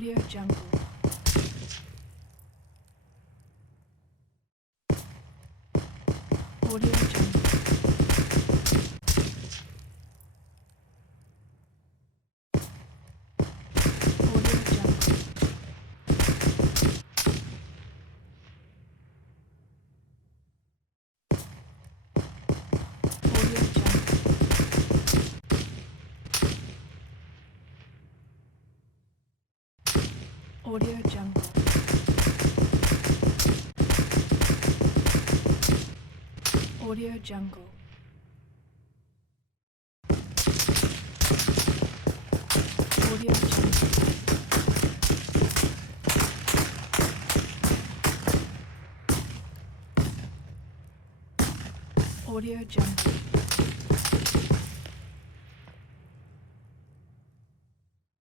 Audio Jungle. Audio Jungle. Audio Jungle. Audio Jungle. Audio Jungle. Audio Jungle. Audio Jungle. Audio Jungle.